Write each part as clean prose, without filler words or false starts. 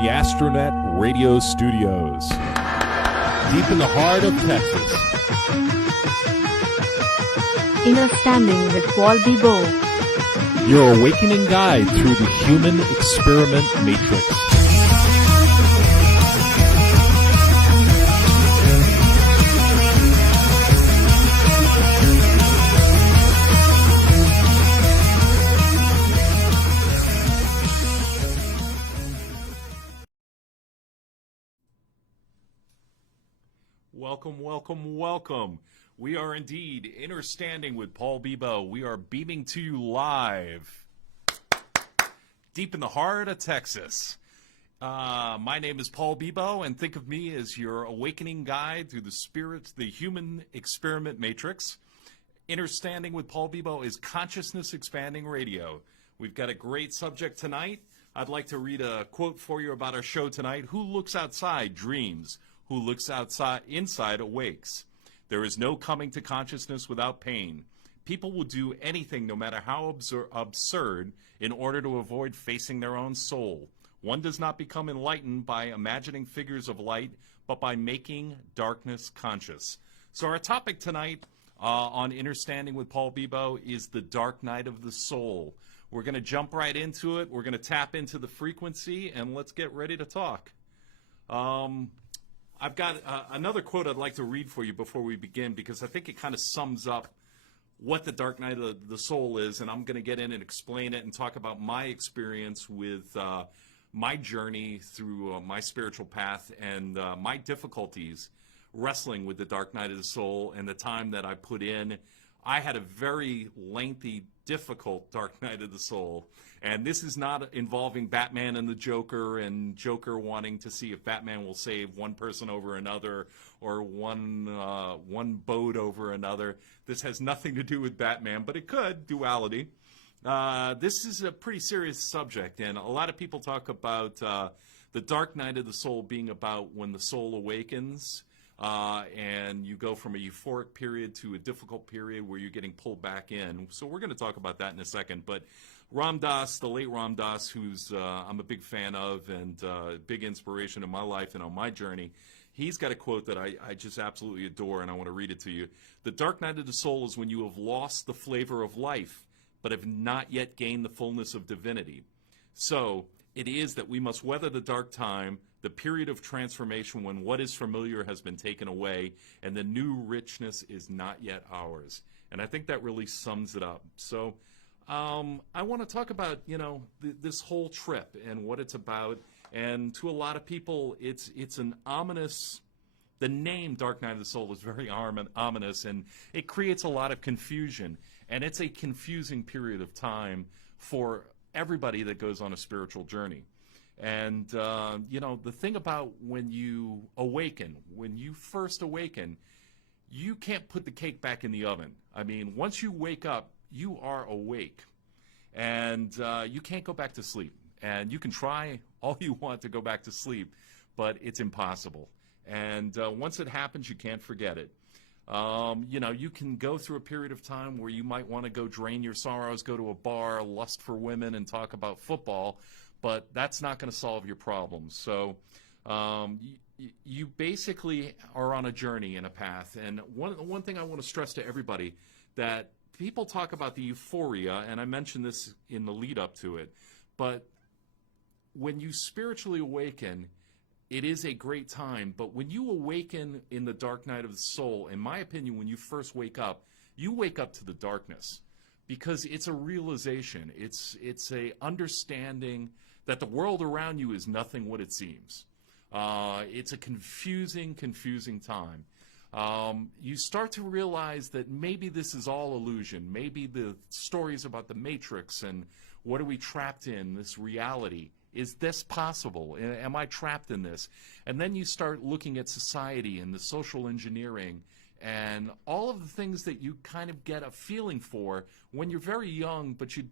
the AstroNet Radio Studios, deep in the heart of Texas. Innerstanding with Paul Bibeau, Your awakening guide through the human experiment matrix. Welcome, welcome, welcome. We are indeed Innerstanding with Paul Bibeau. We are beaming to you live, deep in the heart of Texas. My name is Paul Bibeau, and think of me as your awakening guide through the human experiment matrix. Innerstanding with Paul Bibeau is consciousness expanding radio. We've got a great subject tonight. I'd like to read a quote for you about our show tonight. Who looks outside dreams. Who looks inside awakes. There is no coming to consciousness without pain. People will do anything, no matter how absurd, in order to avoid facing their own soul. One does not become enlightened by imagining figures of light, but by making darkness conscious. So our topic tonight on Innerstanding with Paul Bibeau is the dark night of the soul. We're going to jump right into it. We're going to tap into the frequency, and let's get ready to talk. I've got another quote I'd like to read for you before we begin, because I think it kind of sums up what the dark night of the soul is, and I'm going to get in and explain it and talk about my experience with my journey through my spiritual path and my difficulties wrestling with the dark night of the soul and the time that I put in. I had a very lengthy, difficult dark night of the soul. And this is not involving Batman and the Joker and Joker wanting to see if Batman will save one person over another or one boat over another. This has nothing to do with Batman, but it could, duality. This is a pretty serious subject, and a lot of people talk about the dark night of the soul being about when the soul awakens. And you go from a euphoric period to a difficult period where you're getting pulled back in. So we're going to talk about that in a second. But Ram Dass, the late Ram Dass, who's I'm a big fan of and big inspiration in my life and on my journey, he's got a quote that I just absolutely adore, and I want to read it to you. The dark night of the soul is when you have lost the flavor of life, but have not yet gained the fullness of divinity. So it is that we must weather the dark time, the period of transformation when what is familiar has been taken away and the new richness is not yet ours. And I think that really sums it up. So I want to talk about, this whole trip and what it's about. And to a lot of people, it's an ominous, the name Dark Night of the Soul is very ominous, and it creates a lot of confusion. And it's a confusing period of time for everybody that goes on a spiritual journey. And, the thing about when you awaken, when you first awaken, you can't put the cake back in the oven. I mean, once you wake up, you are awake. And you can't go back to sleep. And you can try all you want to go back to sleep, but it's impossible. And once it happens, you can't forget it. You can go through a period of time where you might want to go drain your sorrows, go to a bar, lust for women, and talk about football, but that's not going to solve your problems. So you basically are on a journey and a path. And one thing I want to stress to everybody, that people talk about the euphoria, and I mentioned this in the lead up to it, but when you spiritually awaken, it is a great time. But when you awaken in the dark night of the soul, in my opinion, when you first wake up, you wake up to the darkness, because it's a realization. It's a understanding that the world around you is nothing what it seems. It's a confusing time. You start to realize that maybe this is all illusion. Maybe the stories about the Matrix and what are we trapped in, this reality. Is this possible? Am I trapped in this? And then you start looking at society and the social engineering and all of the things that you kind of get a feeling for when you're very young, but you're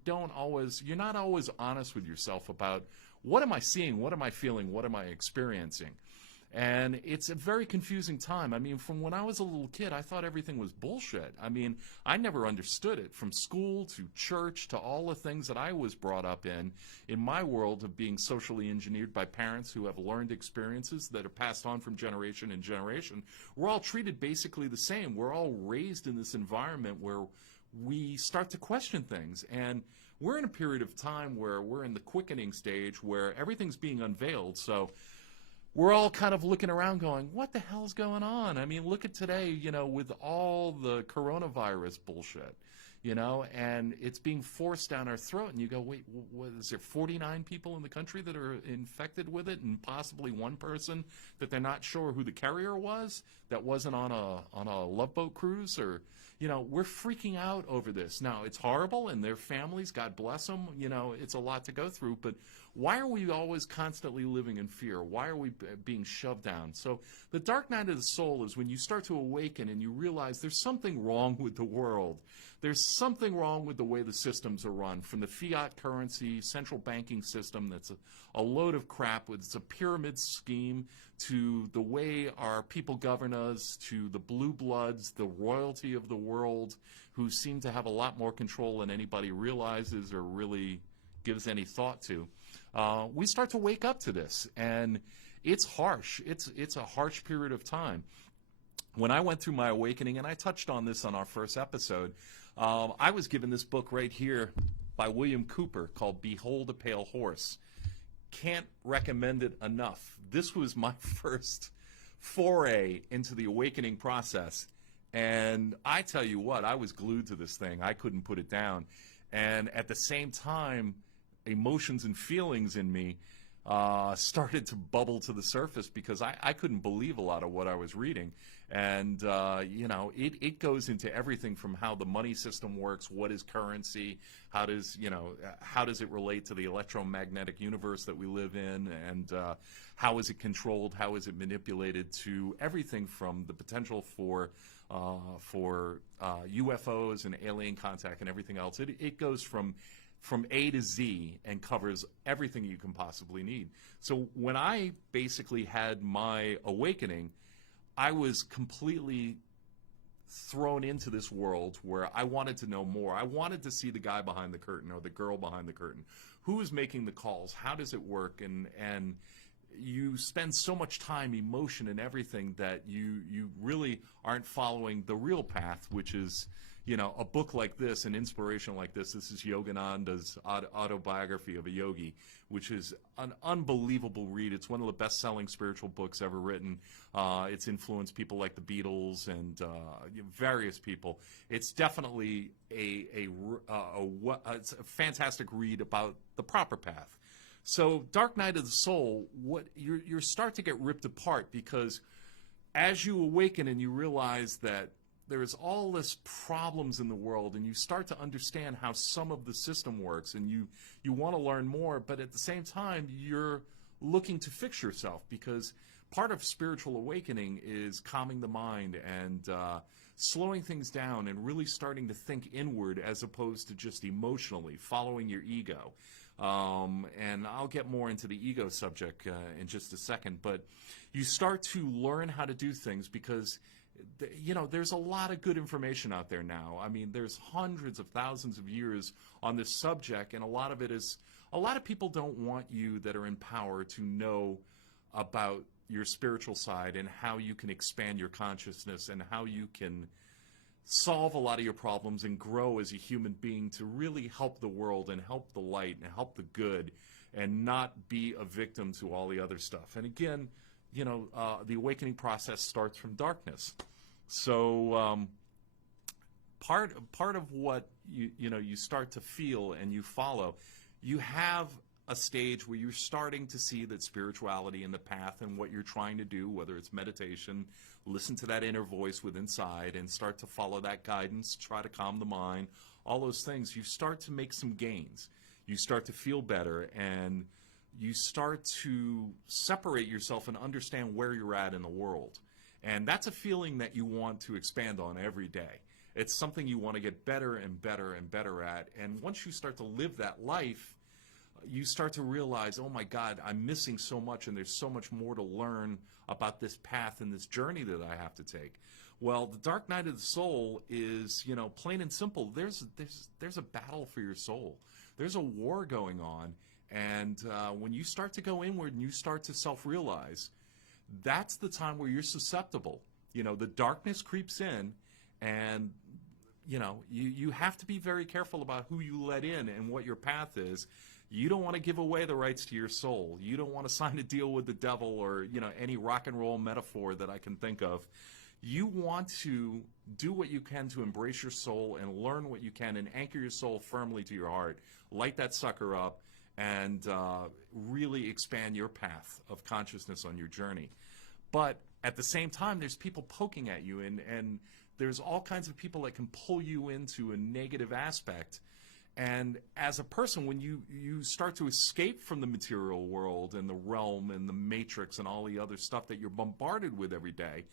not always honest with yourself about what am I seeing, what am I feeling, what am I experiencing? And it's a very confusing time. I mean, from when I was a little kid, I thought everything was bullshit. I mean, I never understood it. From school to church to all the things that I was brought up in my world of being socially engineered by parents who have learned experiences that are passed on from generation in generation, we're all treated basically the same. We're all raised in this environment where we start to question things. And we're in a period of time where we're in the quickening stage where everything's being unveiled. So we're all kind of looking around going, what the hell's going on? I mean, look at today, with all the coronavirus bullshit, and it's being forced down our throat. And you go, wait, what, is there 49 people in the country that are infected with it, and possibly one person that they're not sure who the carrier was that wasn't on a Love Boat cruise? Or, we're freaking out over this. Now, it's horrible, and their families, God bless them, it's a lot to go through, but why are we always constantly living in fear? Why are we being shoved down? So the dark night of the soul is when you start to awaken and you realize there's something wrong with the world. There's something wrong with the way the systems are run, from the fiat currency, central banking system that's a load of crap, it's a pyramid scheme, to the way our people govern us, to the blue bloods, the royalty of the world, who seem to have a lot more control than anybody realizes or really gives any thought to. We start to wake up to this, and it's harsh. It's a harsh period of time. When I went through my awakening, and I touched on this on our first episode, I was given this book right here by William Cooper called Behold a Pale Horse. Can't recommend it enough. This was my first foray into the awakening process, and I tell you what, I was glued to this thing. I couldn't put it down. And at the same time, emotions and feelings in me started to bubble to the surface, because I couldn't believe a lot of what I was reading. And, it goes into everything from how the money system works, what is currency, how does it relate to the electromagnetic universe that we live in, and how is it controlled, how is it manipulated, to everything from the potential for UFOs and alien contact and everything else. It goes from A to Z and covers everything you can possibly need. So when I basically had my awakening, I was completely thrown into this world where I wanted to know more. I wanted to see the guy behind the curtain or the girl behind the curtain. Who is making the calls? How does it work? And you spend so much time, emotion, and everything that you really aren't following the real path, which is, a book like this, an inspiration like this. This is Yogananda's autobiography of a yogi, which is an unbelievable read. It's one of the best-selling spiritual books ever written. It's influenced people like the Beatles and various people. It's definitely it's a fantastic read about the proper path. So Dark Night of the Soul, what you start to get ripped apart, because as you awaken and you realize that there's all this problems in the world, and you start to understand how some of the system works, and you want to learn more, but at the same time you're looking to fix yourself, because part of spiritual awakening is calming the mind and slowing things down and really starting to think inward as opposed to just emotionally following your ego. And I'll get more into the ego subject in just a second, but you start to learn how to do things, because there's a lot of good information out there now. I mean, there's hundreds of thousands of years on this subject, and a lot of people don't want you that are in power to know about your spiritual side and how you can expand your consciousness and how you can solve a lot of your problems and grow as a human being to really help the world and help the light and help the good, and not be a victim to all the other stuff. And again, the awakening process starts from darkness. So part of what you start to feel and you follow, you have a stage where you're starting to see that spirituality and the path and what you're trying to do, whether it's meditation, listen to that inner voice within inside and start to follow that guidance, try to calm the mind, all those things, you start to make some gains. You start to feel better, and you start to separate yourself and understand where you're at in the world. And that's a feeling that you want to expand on every day. It's something you want to get better and better and better at. And once you start to live that life, you start to realize, oh my God, I'm missing so much, and there's so much more to learn about this path and this journey that I have to take. Well, the dark night of the soul is, plain and simple. There's a battle for your soul. There's a war going on, and when you start to go inward and you start to self-realize, that's the time where you're susceptible. The darkness creeps in, and you have to be very careful about who you let in and what your path is. You don't want to give away the rights to your soul. You don't want to sign a deal with the devil or, any rock and roll metaphor that I can think of. You want to do what you can to embrace your soul and learn what you can and anchor your soul firmly to your heart. Light that sucker up and really expand your path of consciousness on your journey. But at the same time, there's people poking at you, and there's all kinds of people that can pull you into a negative aspect. And as a person, when you start to escape from the material world and the realm and the matrix and all the other stuff that you're bombarded with every day,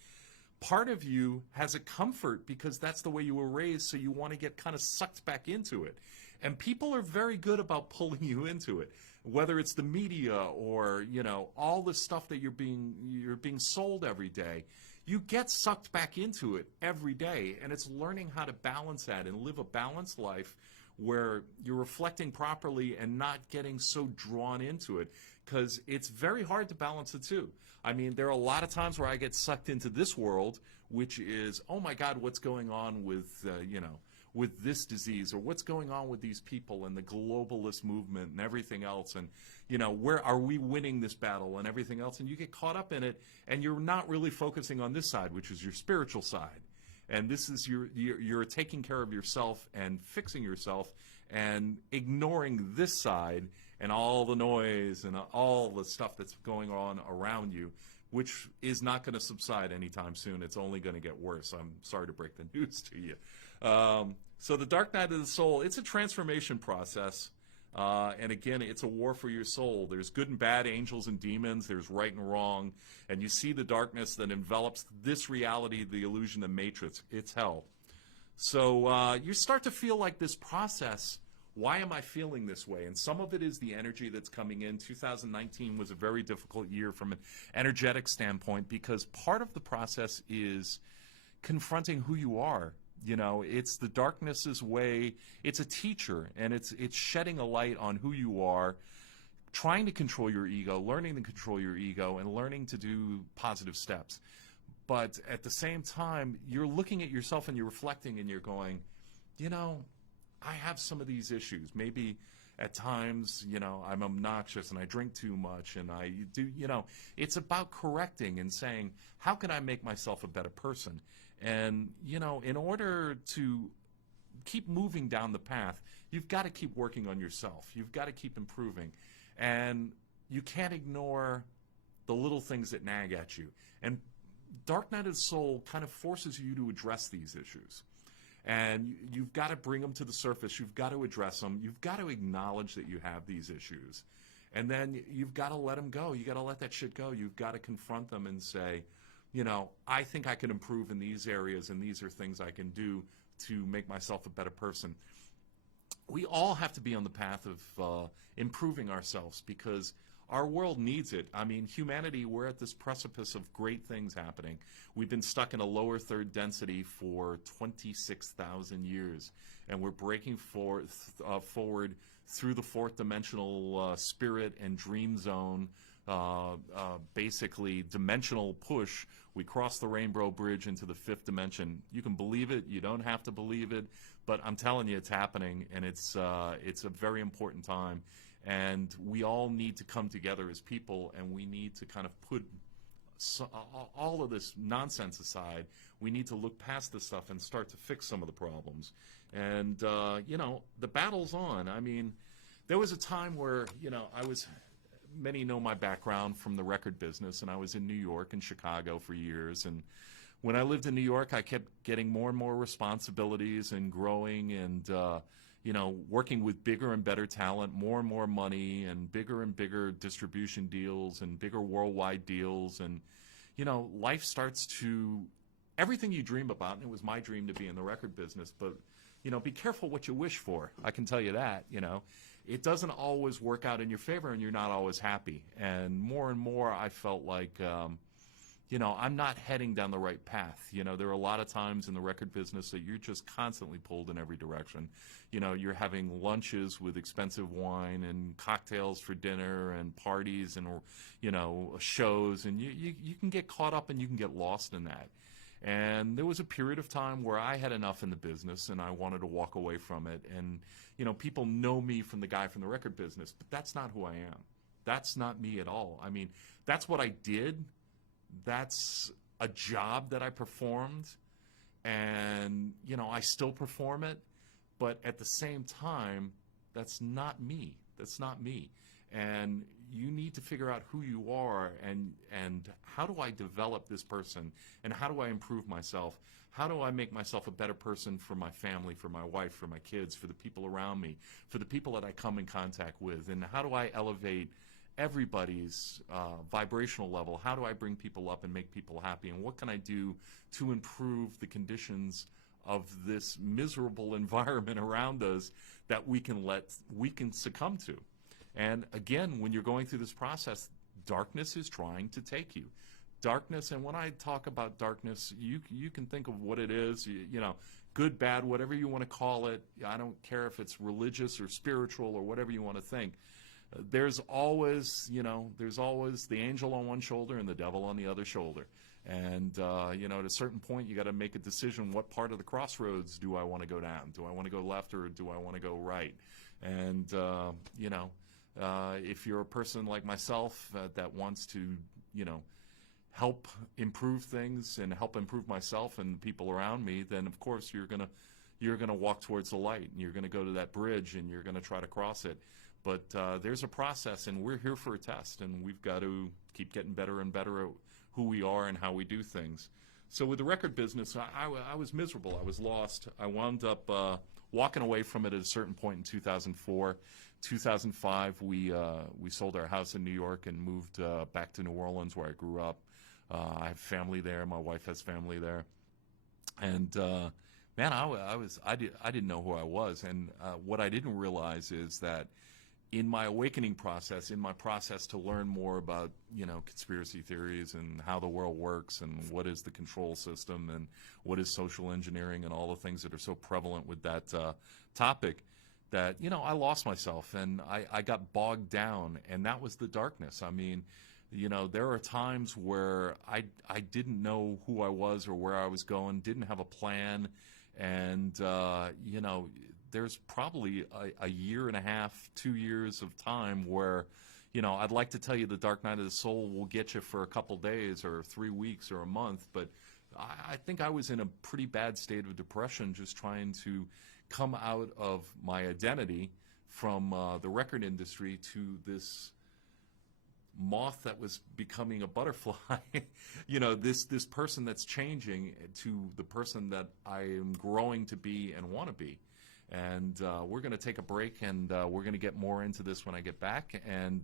part of you has a comfort because that's the way you were raised, so you want to get kind of sucked back into it. And people are very good about pulling you into it, whether it's the media or, all the stuff that you're being sold every day. You get sucked back into it every day, and it's learning how to balance that and live a balanced life where you're reflecting properly and not getting so drawn into it, because it's very hard to balance the two. I mean, there are a lot of times where I get sucked into this world, which is, oh my God, what's going on with, with this disease, or what's going on with these people and the globalist movement and everything else, and, where are we winning this battle and everything else, and you get caught up in it, and you're not really focusing on this side, which is your spiritual side. And this is you're taking care of yourself and fixing yourself and ignoring this side and all the noise and all the stuff that's going on around you, which is not going to subside anytime soon. It's only going to get worse. I'm sorry to break the news to you. So the dark night of the soul, it's a transformation process. And again, it's a war for your soul. There's good and bad, angels and demons. There's right and wrong. And you see the darkness that envelops this reality, the illusion of matrix. It's hell. So you start to feel like this process, why am I feeling this way? And some of it is the energy that's coming in. 2019 was a very difficult year from an energetic standpoint, because part of the process is confronting who you are. It's the darkness's way. It's a teacher, and it's shedding a light on who you are, trying to control your ego, learning to control your ego, and learning to do positive steps. But at the same time, you're looking at yourself and you're reflecting and you're going, I have some of these issues. Maybe at times, I'm obnoxious and I drink too much and I do, it's about correcting and saying, how can I make myself a better person? And, in order to keep moving down the path, you've got to keep working on yourself. You've got to keep improving. And you can't ignore the little things that nag at you. And Dark Night of the Soul kind of forces you to address these issues. And you've got to bring them to the surface. You've got to address them. You've got to acknowledge that you have these issues. And then you've got to let them go. You've got to let that shit go. You've got to confront them and say, I think I can improve in these areas, and these are things I can do to make myself a better person. We all have to be on the path of improving ourselves, because our world needs it. I mean, humanity, we're at this precipice of great things happening. We've been stuck in a lower third density for 26,000 years, and we're breaking forward through the fourth dimensional spirit and dream zone, basically dimensional push. We cross the rainbow bridge into the fifth dimension. You can believe it, you don't have to believe it, but I'm telling you, it's happening, and it's a very important time. And we all need to come together as people, and we need to kind of put all of this nonsense aside. We need to look past this stuff and start to fix some of the problems. And, the battle's on. I mean, there was a time where, many know my background from the record business, and I was in New York and Chicago for years. And when I lived in New York, I kept getting more and more responsibilities and growing and, working with bigger and better talent, more and more money, and bigger distribution deals and bigger worldwide deals. And, life starts to everything you dream about, and it was my dream to be in the record business, but, be careful what you wish for. I can tell you that, It doesn't always work out in your favor, and you're not always happy. And more, I felt like, I'm not heading down the right path. There are a lot of times in the record business that you're just constantly pulled in every direction. You're having lunches with expensive wine and cocktails for dinner and parties and, shows, and you can get caught up and you can get lost in that. And there was a period of time where I had enough in the business and I wanted to walk away from it. And, people know me from the guy from the record business, but that's not who I am. That's not me at all. I mean, that's what I did. That's a job that I performed, and, I still perform it, but at the same time, that's not me. That's not me. And you need to figure out who you are and how do I develop this person, and how do I improve myself? How do I make myself a better person for my family, for my wife, for my kids, for the people around me, for the people that I come in contact with, and how do I elevate everybody's vibrational level? How do I bring people up and make people happy? And what can I do to improve the conditions of this miserable environment around us that we can succumb to? And again, when you're going through this process, darkness is trying to take you. Darkness, and when I talk about darkness, you can think of what it is, good, bad, whatever you want to call it. I don't care if it's religious or spiritual or whatever you want to think. There's always the angel on one shoulder and the devil on the other shoulder. And, at a certain point, you got to make a decision. What part of the crossroads do I want to go down? Do I want to go left or do I want to go right? And, if you're a person like myself that wants to, help improve things and help improve myself and people around me, then, of course, you're gonna walk towards the light, and you're going to go to that bridge, and you're going to try to cross it. But there's a process, and we're here for a test, and we've got to keep getting better and better at who we are and how we do things. So with the record business, I was miserable. I was lost. I wound up walking away from it at a certain point in 2004. 2005, we sold our house in New York and moved back to New Orleans, where I grew up. I have family there. My wife has family there. And man, I didn't know who I was, and what I didn't realize is that in my awakening process, in my process to learn more about, conspiracy theories and how the world works and what is the control system and what is social engineering and all the things that are so prevalent with that topic, that, I lost myself and I got bogged down, and that was the darkness. I mean, there are times where I didn't know who I was or where I was going, didn't have a plan, and, there's probably a year and a half, 2 years of time where, I'd like to tell you the dark night of the soul will get you for a couple days or 3 weeks or a month, but I think I was in a pretty bad state of depression, just trying to come out of my identity from the record industry to this moth that was becoming a butterfly, this person that's changing to the person that I am growing to be and want to be. And we're going to take a break, and we're going to get more into this when I get back. And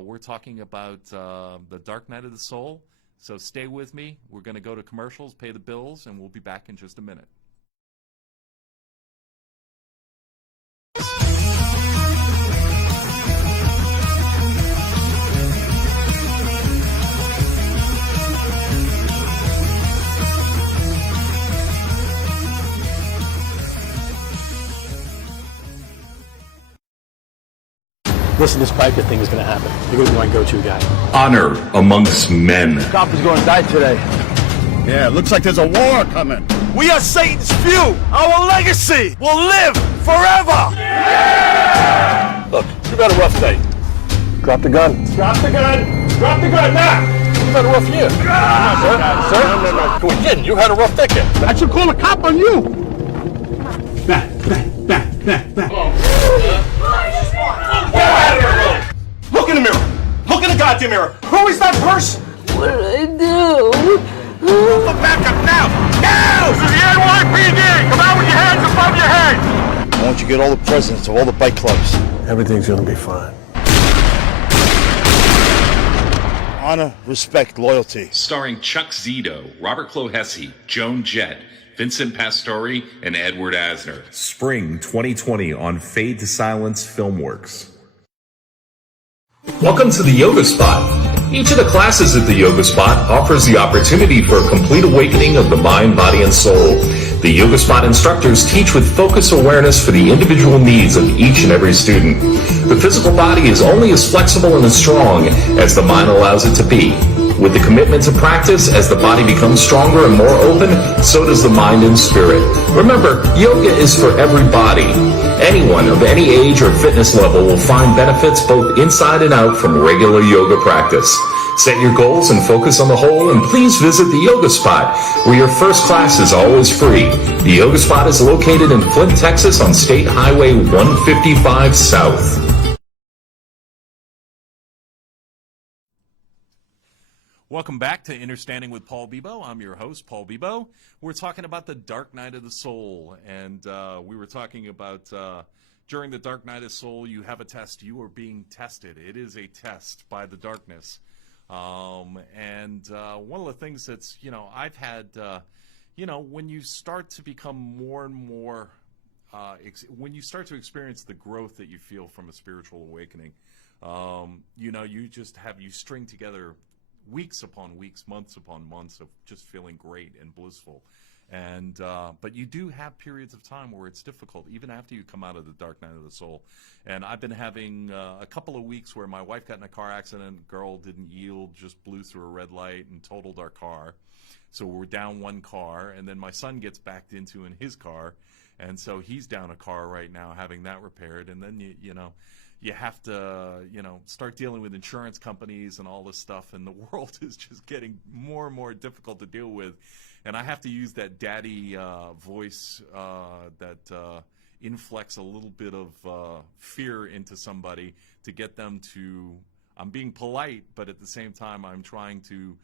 we're talking about the dark night of the soul. So stay with me. We're going to go to commercials, pay the bills, and we'll be back in just a minute. Listen, this biker thing is going to happen. You're going to be my go-to guy. Honor amongst men. Cop is going to die today. Yeah, looks like there's a war coming. We are Satan's few. Our legacy will live forever. Yeah! Look, you've had a rough day. Drop the gun. Drop the gun. Drop the gun now. You've had a rough year. Sir? No. We didn't. You had a rough decade. I should call a cop on you. Back. Look in the mirror. Look in the goddamn mirror. Who is that person? What did I do? Look back up now. Now! This is the NYPD. Come out with your hands above your head. Why don't you get all the presidents of all the bike clubs? Everything's going to be fine. honor, respect, loyalty. Starring Chuck Zito, Robert Clohessy, Joan Jett, Vincent Pastore, and Edward Asner. Spring 2020 on Fade to Silence Filmworks. Welcome to the Yoga Spot. Each of the classes at the Yoga Spot offers the opportunity for a complete awakening of the mind, body, and soul. The Yoga Spot instructors teach with focus awareness for the individual needs of each and every student. The physical body is only as flexible and as strong as the mind allows it to be. With the commitment to practice, as the body becomes stronger and more open, so does the mind and spirit. Remember, yoga is for everybody. Anyone of any age or fitness level will find benefits both inside and out from regular yoga practice. Set your goals and focus on the whole, and please visit the Yoga Spot, where your first class is always free. The Yoga Spot is located in Flint, Texas on State Highway 155 South. Welcome back to Innerstanding with Paul Bibeau. I'm your host, Paul Bibeau. We're talking about the dark night of the soul, and we were talking about during the dark night of the soul, you have a test. You are being tested. It is a test by the darkness. And one of the things that's, I've had, when you start to become more and more, when you start to experience the growth that you feel from a spiritual awakening, you string together weeks upon weeks, months upon months of just feeling great and blissful. And but you do have periods of time where it's difficult, even after you come out of the dark night of the soul. And I've been having a couple of weeks where my wife got in a car accident, girl didn't yield, just blew through a red light and totaled our car. So we're down one car, and then my son gets backed into in his car, and so he's down a car right now having that repaired. And then you have to, start dealing with insurance companies and all this stuff, and the world is just getting more and more difficult to deal with. And I have to use that daddy voice that inflects a little bit of fear into somebody to get them to, I'm being polite, but at the same time I'm trying to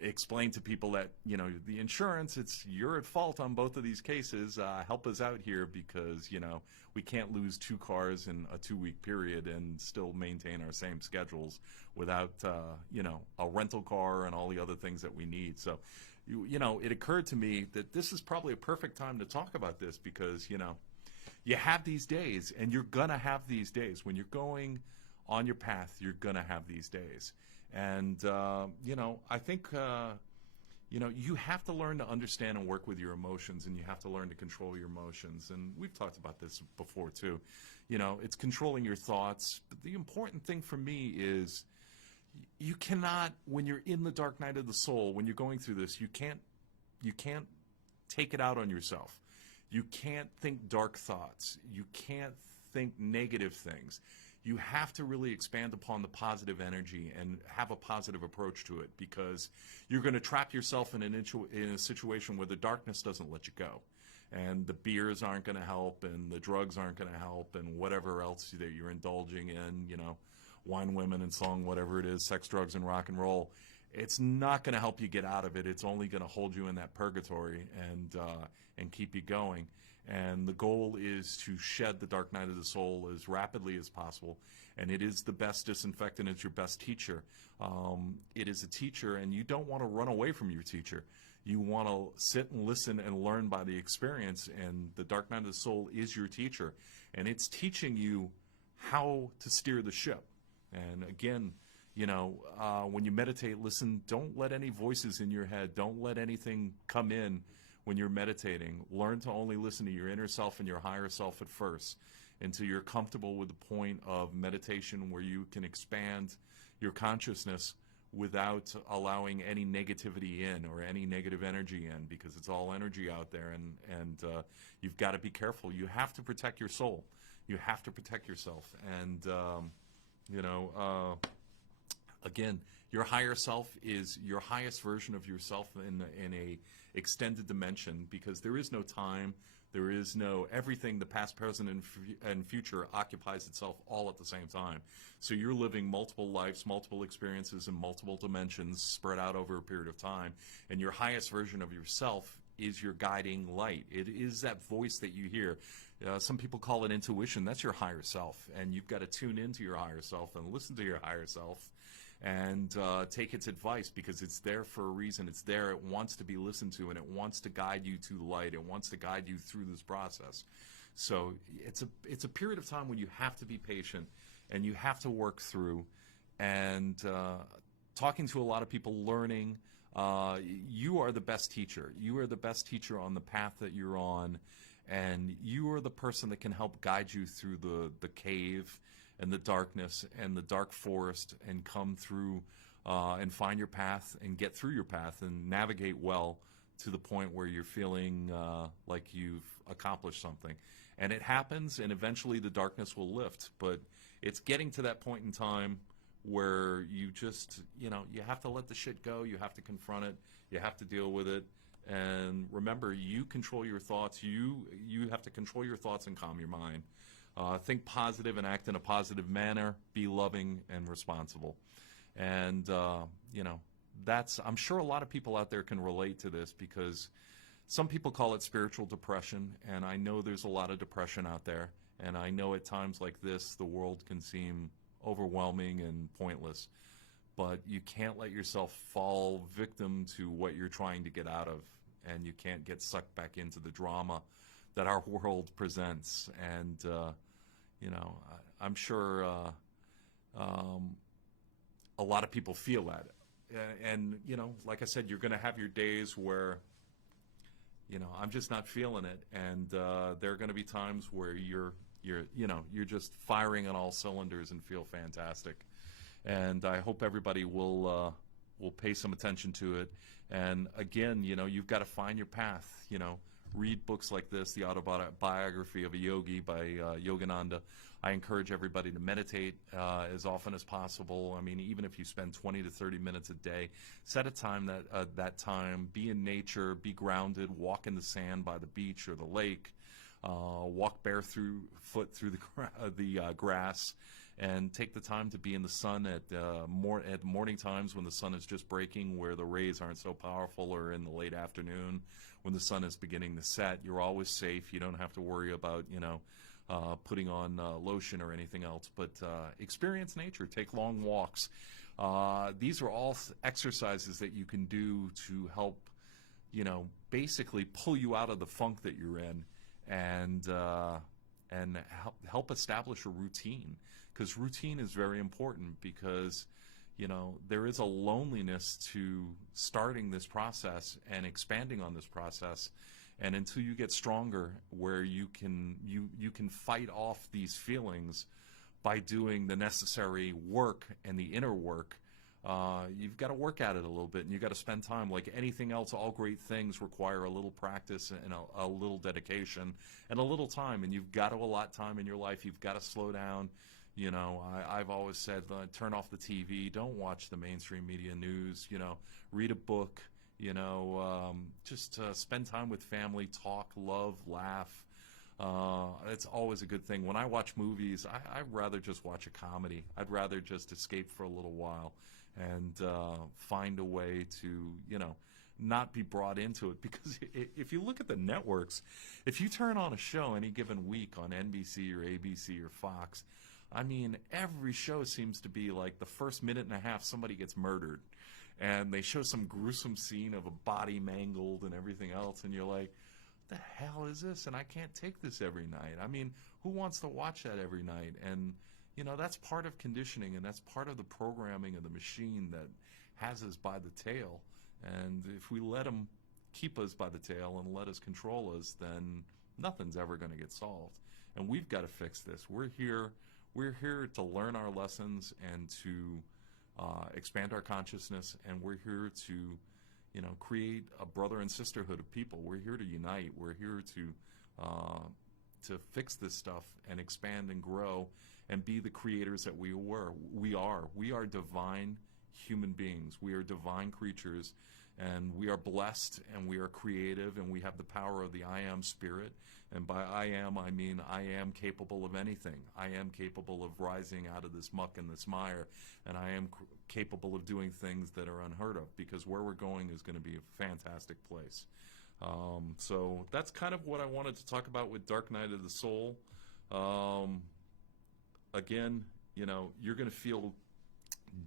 explain to people that, the insurance, you're at fault on both of these cases. Help us out here, because, we can't lose two cars in a 2-week period and still maintain our same schedules without, a rental car and all the other things that we need. So, it occurred to me that this is probably a perfect time to talk about this, because, you have these days, and you're going to have these days. When you're going on your path, you're going to have these days. And, I think, you have to learn to understand and work with your emotions, and you have to learn to control your emotions. And we've talked about this before, too. It's controlling your thoughts. But the important thing for me is you cannot, when you're in the dark night of the soul, when you're going through this, you can't take it out on yourself. You can't think dark thoughts. You can't think negative things. You have to really expand upon the positive energy and have a positive approach to it, because you're going to trap yourself in a situation where the darkness doesn't let you go. And the beers aren't going to help, and the drugs aren't going to help, and whatever else that you're indulging in, wine, women, and song, whatever it is, sex, drugs, and rock and roll. It's not going to help you get out of it. It's only going to hold you in that purgatory and keep you going. And the goal is to shed the dark night of the soul as rapidly as possible. And it is the best disinfectant. It's your best teacher. It is a teacher, and you don't want to run away from your teacher. You want to sit and listen and learn by the experience. And the dark night of the soul is your teacher. And it's teaching you how to steer the ship. And again, when you meditate, listen, don't let any voices in your head, don't let anything come in when you're meditating. Learn to only listen to your inner self and your higher self at first, until you're comfortable with the point of meditation where you can expand your consciousness without allowing any negativity in or any negative energy in, because it's all energy out there, and you've got to be careful. You have to protect your soul. You have to protect yourself. And, again, your higher self is your highest version of yourself in a extended dimension, because there is no time, there is no everything. The past, present, and future occupies itself all at the same time. So you're living multiple lives, multiple experiences in multiple dimensions spread out over a period of time, and your highest version of yourself is your guiding light. It is that voice that you hear. Some people call it intuition. That's your higher self, and you've got to tune into your higher self and listen to your higher self. and take its advice, because it's there for a reason. It's there. It wants to be listened to, and it wants to guide you to the light. It wants to guide you through this process. So it's a period of time when you have to be patient and you have to work through. And talking to a lot of people, learning, you are the best teacher. You are the best teacher on the path that you're on, and you are the person that can help guide you through the cave and the darkness and the dark forest, and come through and find your path and get through your path and navigate well to the point where you're feeling like you've accomplished something. And it happens, and eventually the darkness will lift. But it's getting to that point in time where you just, you have to let the shit go. You have to confront it. You have to deal with it. And remember, you control your thoughts. You have to control your thoughts and calm your mind. Think positive and act in a positive manner. Be loving and responsible. And, I'm sure a lot of people out there can relate to this, because some people call it spiritual depression, and I know there's a lot of depression out there, and I know at times like this the world can seem overwhelming and pointless, but you can't let yourself fall victim to what you're trying to get out of, and you can't get sucked back into the drama that our world presents. And I'm sure a lot of people feel that. And like I said, you're going to have your days where I'm just not feeling it, and there are going to be times where you're just firing on all cylinders and feel fantastic. And I hope everybody will pay some attention to it. And again, you've got to find your path. Read books like this, The Autobiography of a Yogi by Yogananda. I encourage everybody to meditate as often as possible. I mean, even if you spend 20 to 30 minutes a day, set a time that time. Be in nature, be grounded, walk in the sand by the beach or the lake, walk barefoot through the grass, and take the time to be in the sun at morning times when the sun is just breaking, where the rays aren't so powerful, or in the late afternoon when the sun is beginning to set. You're always safe. You don't have to worry about putting on lotion or anything else, but experience nature. Take long walks. These are all exercises that you can do to help basically pull you out of the funk that you're in, and help establish a routine, because routine is very important, because there is a loneliness to starting this process and expanding on this process, and until you get stronger, where you can fight off these feelings by doing the necessary work and the inner work. You've got to work at it a little bit, and you've got to spend time. Like anything else, all great things require a little practice and a little dedication and a little time, and you've got to allot time in your life. You've got to slow down. I've always said, turn off the TV, don't watch the mainstream media news, read a book, just spend time with family, talk, love, laugh. It's always a good thing. When I watch movies, I'd rather just watch a comedy. I'd rather just escape for a little while and find a way to, not be brought into it. Because if you look at the networks, if you turn on a show any given week on NBC or ABC or Fox, I mean, every show seems to be like the first minute and a half somebody gets murdered, and they show some gruesome scene of a body mangled and everything else, and you're like, what the hell is this? And I can't take this every night. I mean, who wants to watch that every night? And that's part of conditioning, and that's part of the programming of the machine that has us by the tail. And if we let them keep us by the tail and let us control us, then nothing's ever going to get solved. And we've got to fix this. We're here to learn our lessons and to expand our consciousness, and we're here to create a brother and sisterhood of people. We're here to unite. We're here to fix this stuff and expand and grow and be the creators that we were. We are divine human beings. We are divine creatures, and we are blessed, and we are creative, and we have the power of the I Am Spirit. And by I am, I mean I am capable of anything. I am capable of rising out of this muck and this mire, and I am capable of doing things that are unheard of, because where we're going is going to be a fantastic place. So that's kind of what I wanted to talk about with Dark Night of the Soul. Again, you're going to feel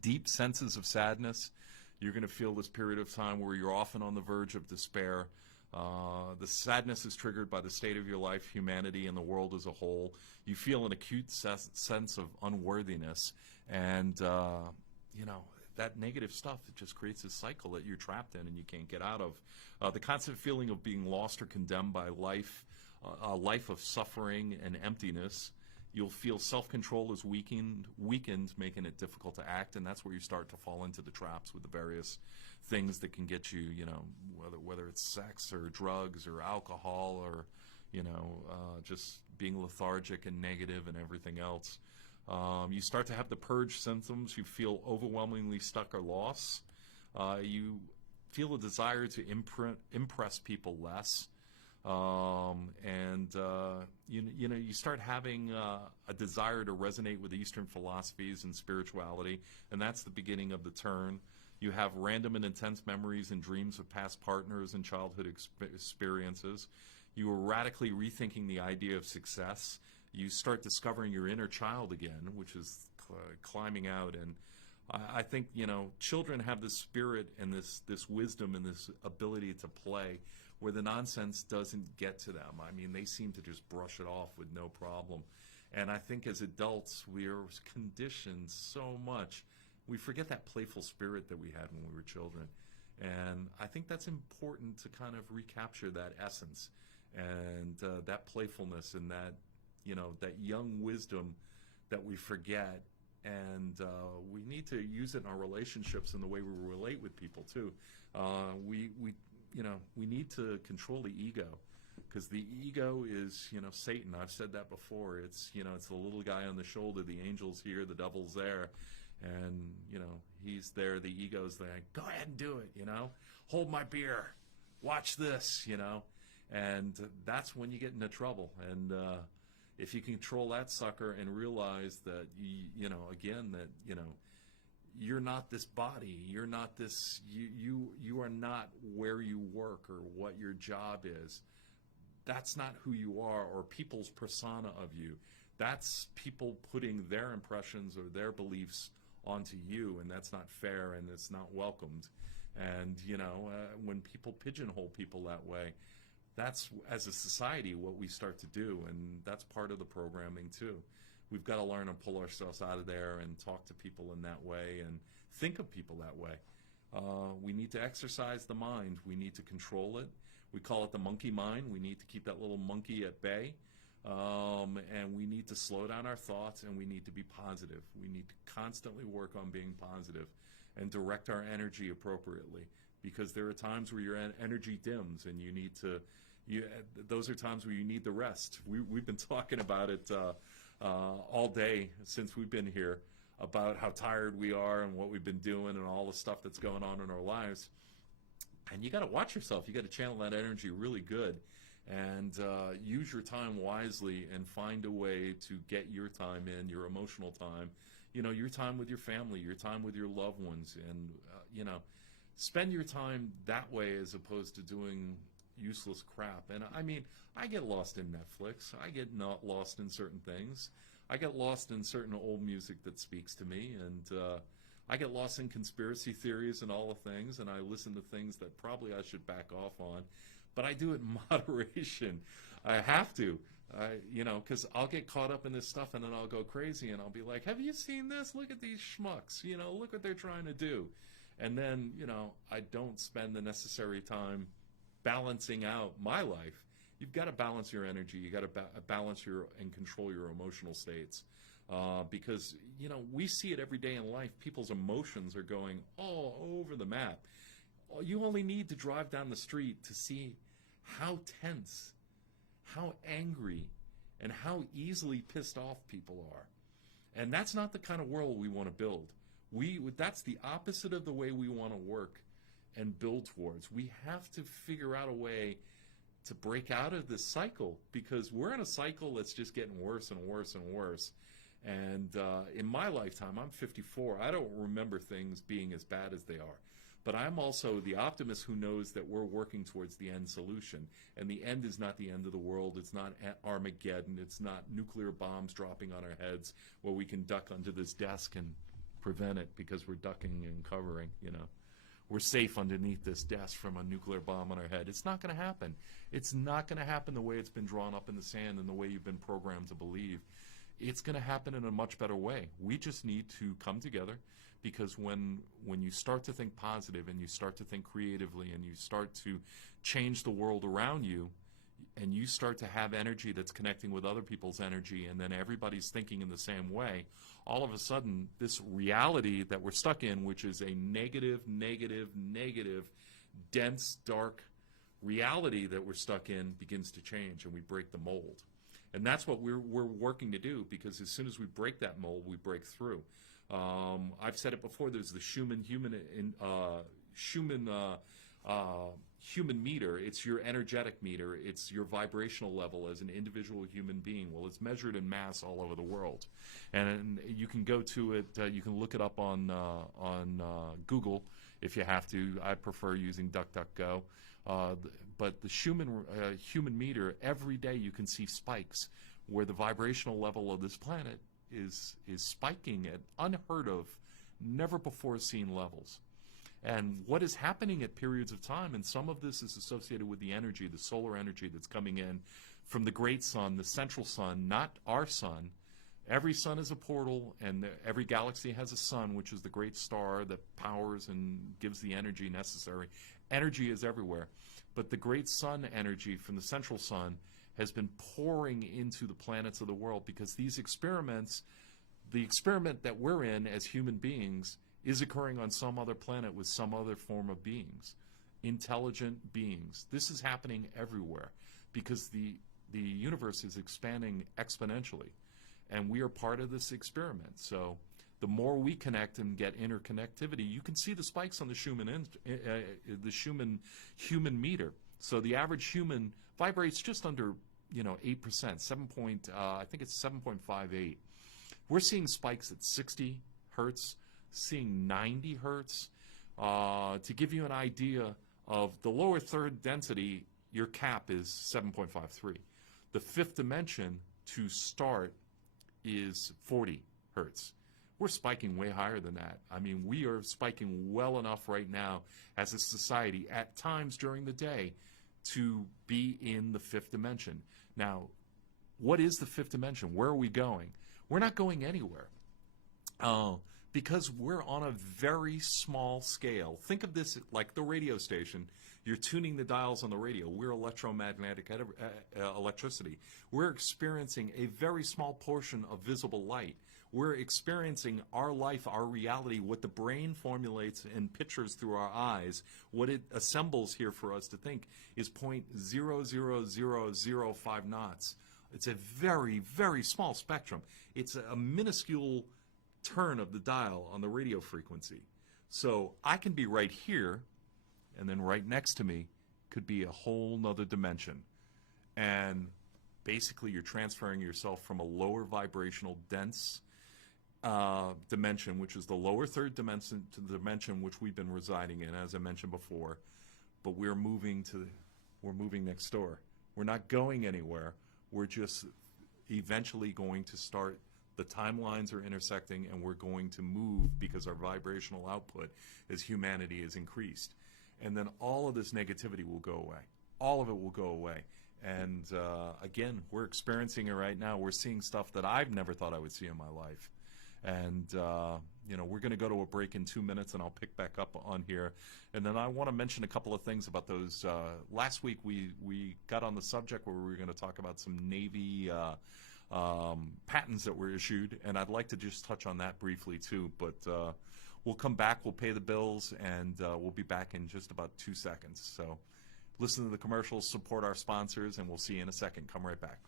deep senses of sadness. You're going to feel this period of time where you're often on the verge of despair. The sadness is triggered by the state of your life, humanity, and the world as a whole. You feel an acute sense of unworthiness, and that negative stuff, it just creates this cycle that you're trapped in and you can't get out of. The constant feeling of being lost or condemned by life, a life of suffering and emptiness. You'll feel self-control is weakened, making it difficult to act, and that's where you start to fall into the traps with the various things that can get you, whether it's sex or drugs or alcohol or, just being lethargic and negative and everything else. You start to have the purge symptoms. You feel overwhelmingly stuck or lost. You feel a desire to impress people less. You start having a desire to resonate with Eastern philosophies and spirituality, and that's the beginning of the turn. You have random and intense memories and dreams of past partners and childhood experiences. You are radically rethinking the idea of success. You start discovering your inner child again, which is climbing out. And I think, children have this spirit and this wisdom and this ability to play where the nonsense doesn't get to them. I mean, they seem to just brush it off with no problem. And I think as adults, we are conditioned so much. We forget that playful spirit that we had when we were children. And I think that's important to kind of recapture that essence and that playfulness and that, that young wisdom that we forget. And we need to use it in our relationships and the way we relate with people too. We need to control the ego, because the ego is, Satan. I've said that before. It's, it's the little guy on the shoulder. The angel's here, the devil's there, and he's there. The ego's there. Go ahead and do it. Hold my beer. Watch this. And that's when you get into trouble. And if you control that sucker and realize that you're not this body, you're not this, you are not where you work or what your job is. That's not who you are, or people's persona of you. That's people putting their impressions or their beliefs onto you, and that's not fair and it's not welcomed. And when people pigeonhole people that way, that's, as a society, what we start to do, and that's part of the programming too. We've got to learn to pull ourselves out of there and talk to people in that way and think of people that way. We need to exercise the mind. We need to control it. We call it the monkey mind. We need to keep that little monkey at bay. And we need to slow down our thoughts, and we need to be positive. We need to constantly work on being positive and direct our energy appropriately, because there are times where your energy dims and you need to, those are times where you need the rest. We've been talking about it all day since we've been here, about how tired we are and what we've been doing and all the stuff that's going on in our lives. And you got to watch yourself. You got to channel that energy really good and use your time wisely and find a way to get your time in, your emotional time, your time with your family, your time with your loved ones, and, spend your time that way as opposed to doing useless crap. And I mean, I get lost in Netflix. I get not lost in certain things. I get lost in certain old music that speaks to me, and I get lost in conspiracy theories and all the things, and I listen to things that probably I should back off on, but I do it in moderation. I have to, because I'll get caught up in this stuff, and then I'll go crazy, and I'll be like, have you seen this? Look at these schmucks, look what they're trying to do. And then, I don't spend the necessary time balancing out my life. You've got to balance your energy. You got to balance and control your emotional states, because we see it every day in life. People's emotions are going all over the map. You only need to drive down the street to see how tense, how angry, and how easily pissed off people are. And that's not the kind of world we want to build. That's the opposite of the way we want to work and build towards. We have to figure out a way to break out of this cycle, because we're in a cycle that's just getting worse and worse and worse. And in my lifetime, I'm 54. I don't remember things being as bad as they are. But I'm also the optimist who knows that we're working towards the end solution. And the end is not the end of the world. It's not Armageddon. It's not nuclear bombs dropping on our heads where we can duck under this desk and prevent it because we're ducking and covering, We're safe underneath this desk from a nuclear bomb on our head. It's not going to happen. It's not going to happen the way it's been drawn up in the sand and the way you've been programmed to believe. It's going to happen in a much better way. We just need to come together, because when you start to think positive and you start to think creatively and you start to change the world around you, and you start to have energy that's connecting with other people's energy, and then everybody's thinking in the same way, all of a sudden this reality that we're stuck in, which is a negative, dense, dark reality that we're stuck in, begins to change, and we break the mold. And that's what we're working to do, because as soon as we break that mold, we break through. I've said it before, there's the Schumann human meter. It's your energetic meter. It's your vibrational level as an individual human being. Well, it's measured in mass all over the world, and you can go to it. You can look it up on Google if you have to. I prefer using DuckDuckGo. But the human meter, every day you can see spikes where the vibrational level of this planet is spiking at unheard of, never before seen levels. And what is happening at periods of time, and some of this is associated with the energy, the solar energy that's coming in from the great sun, the central sun, not our sun. Every sun is a portal, and every galaxy has a sun, which is the great star that powers and gives the energy necessary. Energy is everywhere. But the great sun energy from the central sun has been pouring into the planets of the world, because these experiments, the experiment that we're in as human beings, is occurring on some other planet with some other form of beings, intelligent beings. This is happening everywhere because the universe is expanding exponentially, and we are part of this experiment. So the more we connect and get interconnectivity, you can see the spikes on the Schumann human meter. So the average human vibrates just under 8%, I think it's 7.58. We're seeing spikes at 60 hertz, seeing 90 hertz. To give you an idea of the lower third density, your cap is 7.53. The fifth dimension to start is 40 hertz. We're spiking way higher than that. I mean, we are spiking well enough right now as a society at times during the day to be in the fifth dimension. Now, what is the fifth dimension? Where are we going? We're not going anywhere. Because we're on a very small scale. Think of this like the radio station. You're tuning the dials on the radio. We're electromagnetic electricity. We're experiencing a very small portion of visible light. We're experiencing our life, our reality, what the brain formulates and pictures through our eyes, what it assembles here for us to think is 0.00005 knots. It's a very, very small spectrum. It's a minuscule turn of the dial on the radio frequency. So I can be right here, and then right next to me could be a whole nother dimension. And basically you're transferring yourself from a lower vibrational dense dimension, which is the lower third dimension, to the dimension which we've been residing in, as I mentioned before. But we're moving next door. We're not going anywhere. We're just eventually going to start. The timelines are intersecting, and we're going to move because our vibrational output as humanity is increased. And then all of this negativity will go away. All of it will go away. And again, we're experiencing it right now. We're seeing stuff that I've never thought I would see in my life. And, we're going to go to a break in 2 minutes, and I'll pick back up on here. And then I want to mention a couple of things about those. Last week we got on the subject where we were going to talk about some Navy patents that were issued, and I'd like to just touch on that briefly too. But we'll come back, we'll pay the bills, and we'll be back in just about 2 seconds. So listen to the commercials, support our sponsors, and we'll see you in a second. Come right back.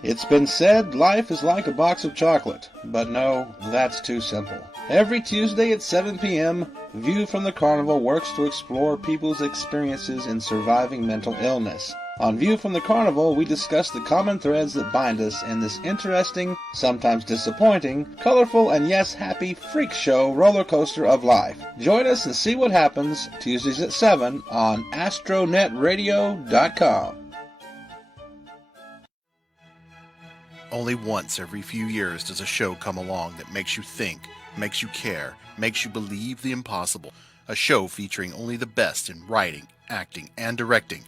It's been said life is like a box of chocolate, but no, that's too simple. Every Tuesday at 7 p.m., View from the Carnival works to explore people's experiences in surviving mental illness. On View from the Carnival, we discuss the common threads that bind us in this interesting, sometimes disappointing, colorful, and yes, happy freak show roller coaster of life. Join us and see what happens Tuesdays at 7 on AstroNetRadio.com. Only once every few years does a show come along that makes you think, makes you care, makes you believe the impossible. A show featuring only the best in writing, acting, and directing.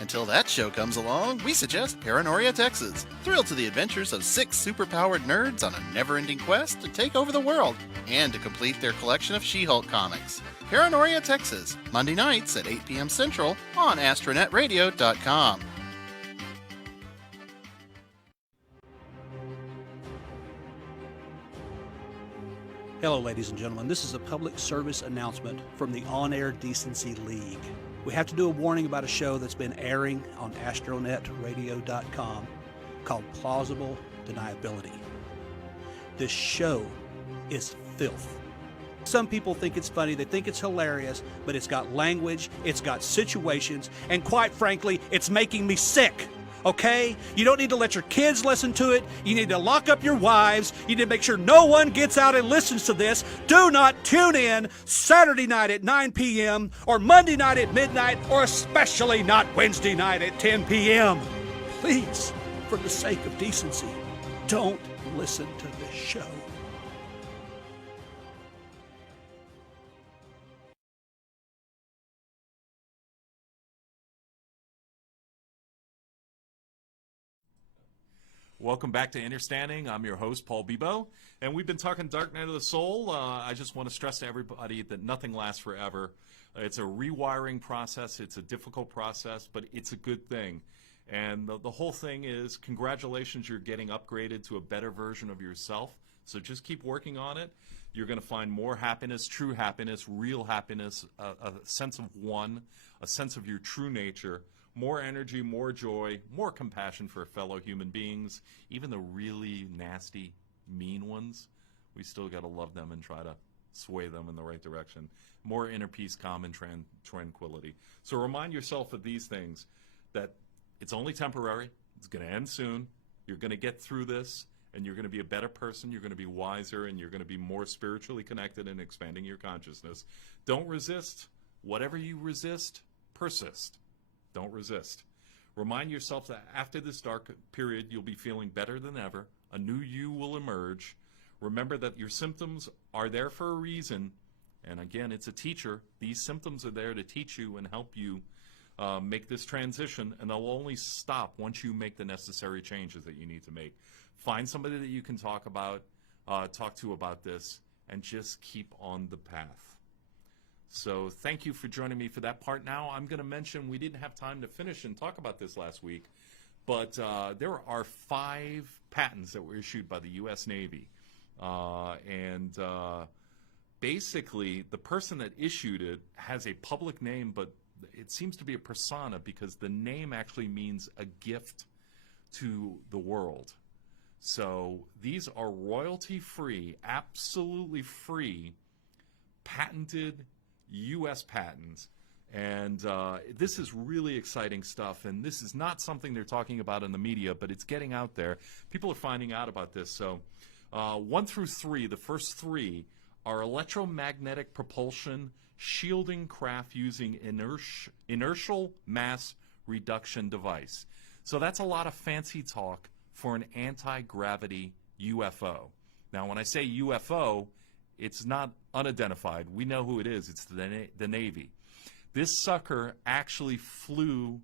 Until that show comes along, we suggest Paranormal Texas. Thrill to the adventures of 6 superpowered nerds on a never-ending quest to take over the world and to complete their collection of She-Hulk comics. Paranormal Texas, Monday nights at 8 p.m. Central on AstroNetRadio.com. Hello, ladies and gentlemen. This is a public service announcement from the On Air Decency League. We have to do a warning about a show that's been airing on AstroNetRadio.com called Plausible Deniability. This show is filth. Some people think it's funny, they think it's hilarious, but it's got language, it's got situations, and quite frankly, it's making me sick. Okay? You don't need to let your kids listen to it. You need to lock up your wives. You need to make sure no one gets out and listens to this. Do not tune in Saturday night at 9 p.m. or Monday night at midnight or especially not Wednesday night at 10 p.m. Please, for the sake of decency, don't listen to this show. Welcome back to Innerstanding. I'm your host, Paul Bibeau, and we've been talking Dark Night of the Soul. I just want to stress to everybody that nothing lasts forever. It's a rewiring process. It's a difficult process, but it's a good thing. And the whole thing is, congratulations, you're getting upgraded to a better version of yourself. So just keep working on it. You're going to find more happiness, true happiness, real happiness, a sense of one, a sense of your true nature. More energy, more joy, more compassion for fellow human beings, even the really nasty, mean ones. We still got to love them and try to sway them in the right direction. More inner peace, calm, and tranquility. So remind yourself of these things, that it's only temporary, it's going to end soon, you're going to get through this, and you're going to be a better person, you're going to be wiser, and you're going to be more spiritually connected and expanding your consciousness. Don't resist. Whatever you resist, persist. Don't resist. Remind yourself that after this dark period, you'll be feeling better than ever. A new you will emerge. Remember that your symptoms are there for a reason. And again, it's a teacher. These symptoms are there to teach you and help you make this transition. And they'll only stop once you make the necessary changes that you need to make. Find somebody that you can talk to about this, and just keep on the path. So thank you for joining me for that part. Now I'm going to mention, we didn't have time to finish and talk about this last week, but there are 5 patents that were issued by the U.S. Navy. Basically, the person that issued it has a public name, but it seems to be a persona because the name actually means a gift to the world. So these are royalty-free, absolutely free, patented U.S. patents, and this is really exciting stuff, and this is not something they're talking about in the media, but it's getting out there. People are finding out about this. So 1 through 3, the first 3 are electromagnetic propulsion shielding craft using inertial mass reduction device. So that's a lot of fancy talk for an anti-gravity UFO. Now when I say UFO, it's not unidentified. We know who it is. It's the Navy. This sucker actually flew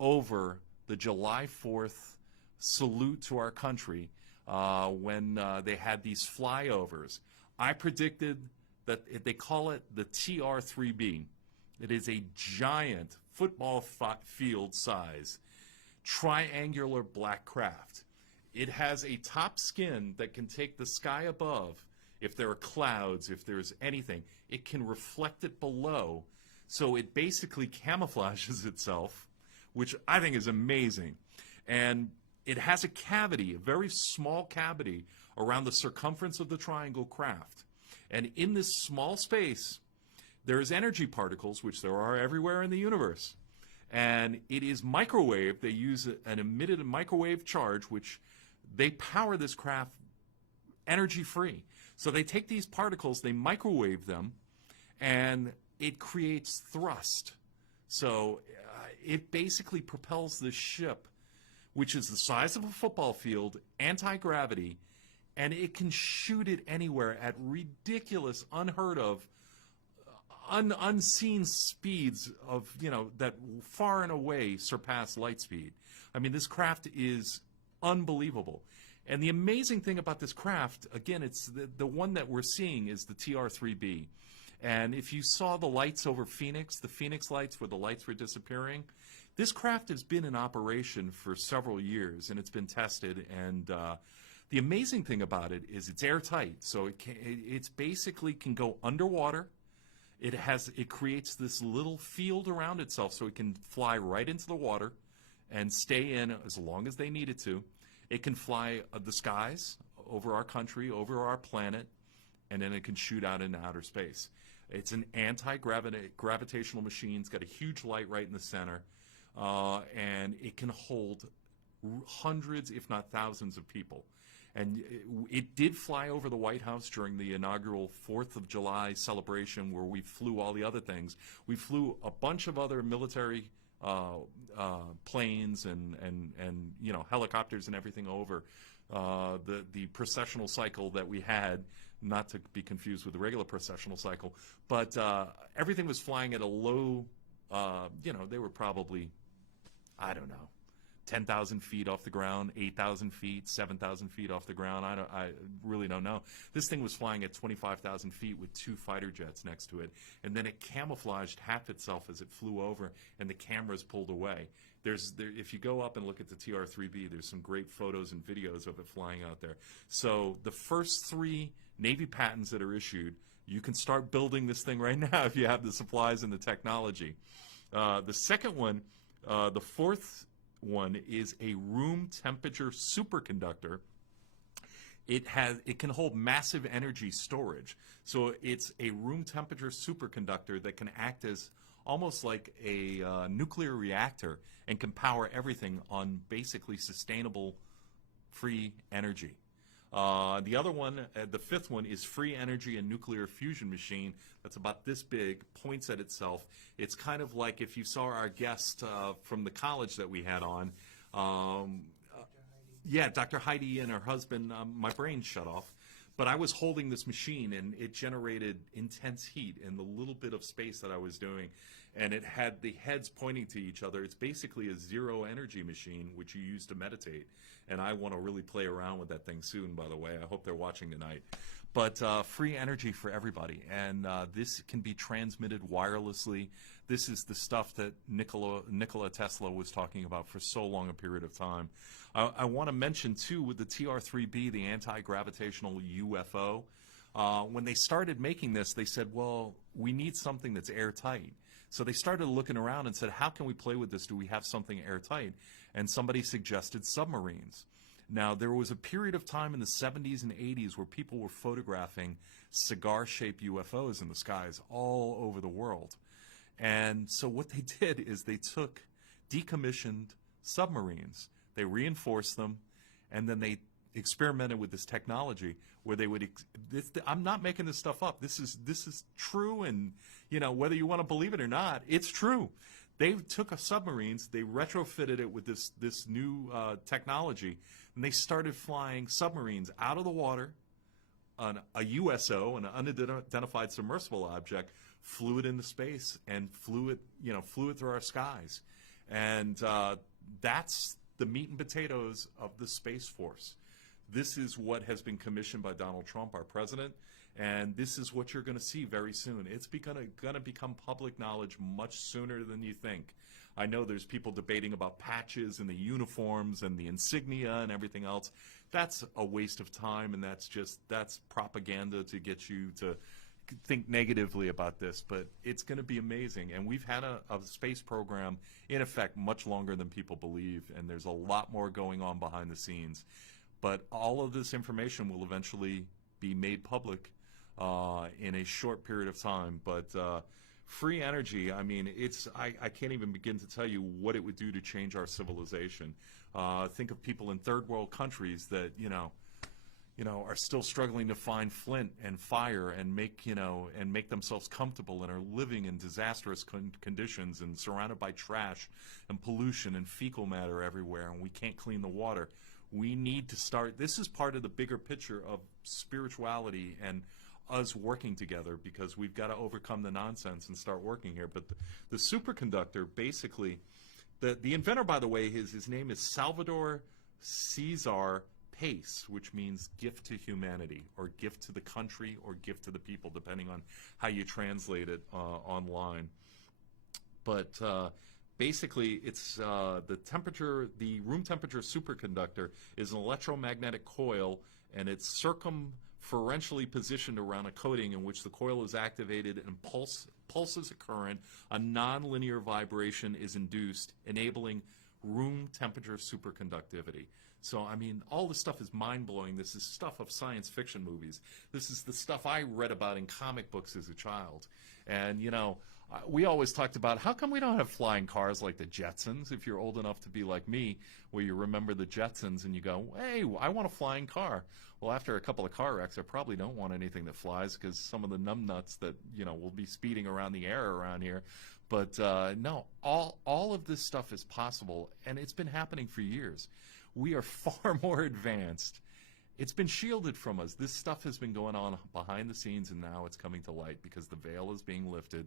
over the July 4th salute to our country when they had these flyovers. I predicted that they call it the TR-3B. It is a giant football field size triangular black craft. It has a top skin that can take the sky above. If there are clouds, if there's anything, it can reflect it below. So it basically camouflages itself, which I think is amazing. And it has a cavity, a very small cavity, around the circumference of the triangle craft. And in this small space, there's energy particles, which there are everywhere in the universe. And it is microwave. They use an emitted microwave charge, which they power this craft energy free. So they take these particles, they microwave them, and it creates thrust. So it basically propels this ship, which is the size of a football field, anti-gravity, and it can shoot it anywhere at ridiculous, unheard of, unseen speeds of, that far and away surpass light speed. I mean, this craft is unbelievable. And the amazing thing about this craft, again, it's the one that we're seeing is the TR-3B. And if you saw the lights over Phoenix, the Phoenix lights where the lights were disappearing, this craft has been in operation for several years, and it's been tested. And the amazing thing about it is it's airtight, so it's basically can go underwater. It creates this little field around itself, so it can fly right into the water and stay in as long as they need it to. It can fly the skies over our country, over our planet, and then it can shoot out into outer space. It's an anti-gravitational machine. It's got a huge light right in the center, and it can hold hundreds, if not thousands, of people. And it did fly over the White House during the inaugural 4th of July celebration where we flew all the other things. We flew a bunch of other military planes and helicopters and everything over the processional cycle that we had, not to be confused with the regular processional cycle, but everything was flying at a low, they were probably, I don't know, 10,000 feet off the ground, 8,000 feet, 7,000 feet off the ground. I really don't know. This thing was flying at 25,000 feet with 2 fighter jets next to it, and then it camouflaged half itself as it flew over, and the cameras pulled away. If you go up and look at the TR-3B, there's some great photos and videos of it flying out there. So the first 3 Navy patents that are issued, you can start building this thing right now if you have the supplies and the technology. The second one, the fourth one, is a room temperature superconductor. It can hold massive energy storage. So it's a room temperature superconductor that can act as almost like a nuclear reactor and can power everything on basically sustainable free energy. The other one, the fifth one, is free energy and nuclear fusion machine. That's about this big, points at itself. It's kind of like if you saw our guest from the college that we had on. Yeah, Dr. Heidi and her husband. My brain shut off. But I was holding this machine, and it generated intense heat in the little bit of space that I was doing. And it had the heads pointing to each other. It's basically a zero energy machine, which you use to meditate. And I want to really play around with that thing soon, by the way. I hope they're watching tonight. But free energy for everybody. And this can be transmitted wirelessly. This is the stuff that Nikola Tesla was talking about for so long a period of time. I want to mention, too, with the TR-3B, the anti-gravitational UFO, when they started making this, they said, well, we need something that's airtight. So they started looking around and said, how can we play with this? Do we have something airtight? And somebody suggested submarines. Now, there was a period of time in the 70s and 80s where people were photographing cigar-shaped UFOs in the skies all over the world. And so what they did is they took decommissioned submarines, they reinforced them, and then they experimented with this technology where they would I'm not making this stuff up. This is true, and whether you want to believe it or not, it's true. They took submarines, they retrofitted it with this new technology, and they started flying submarines out of the water on a USO, an unidentified submersible object, flew it into space and flew it through our skies. And that's the meat and potatoes of the Space Force. This is what has been commissioned by Donald Trump, our president, and this is what you're going to see very soon. It's going to become public knowledge much sooner than you think. I know there's people debating about patches and the uniforms and the insignia and everything else. That's a waste of time, and that's propaganda to get you to think negatively about this, but it's going to be amazing. And we've had a space program in effect much longer than people believe, and there's a lot more going on behind the scenes. But all of this information will eventually be made public in a short period of time. But free energy, I mean, I can't even begin to tell you what it would do to change our civilization. Think of people in third world countries that, are still struggling to find flint and fire and make themselves comfortable and are living in disastrous conditions and surrounded by trash and pollution and fecal matter everywhere, and we can't clean the water. We need to start. This is part of the bigger picture of spirituality and us working together, because we've got to overcome the nonsense and start working here. But the superconductor, basically, the inventor, by the way, his name is Salvador Cesar Pace, which means gift to humanity, or gift to the country, or gift to the people, depending on how you translate it online. But basically, it's the room temperature superconductor is an electromagnetic coil, and it's circumferentially positioned around a coating in which the coil is activated and pulses a current. A nonlinear vibration is induced, enabling room temperature superconductivity. So, I mean, all this stuff is mind-blowing. This is stuff of science fiction movies. This is the stuff I read about in comic books as a child. And, we always talked about, how come we don't have flying cars like the Jetsons? If you're old enough to be like me, where you remember the Jetsons and you go, hey, I want a flying car. Well, after a couple of car wrecks, I probably don't want anything that flies, because some of the numbnuts that, will be speeding around the air around here. But no, all of this stuff is possible, and it's been happening for years. We are far more advanced. It's been shielded from us. This stuff has been going on behind the scenes, and now it's coming to light because the veil is being lifted.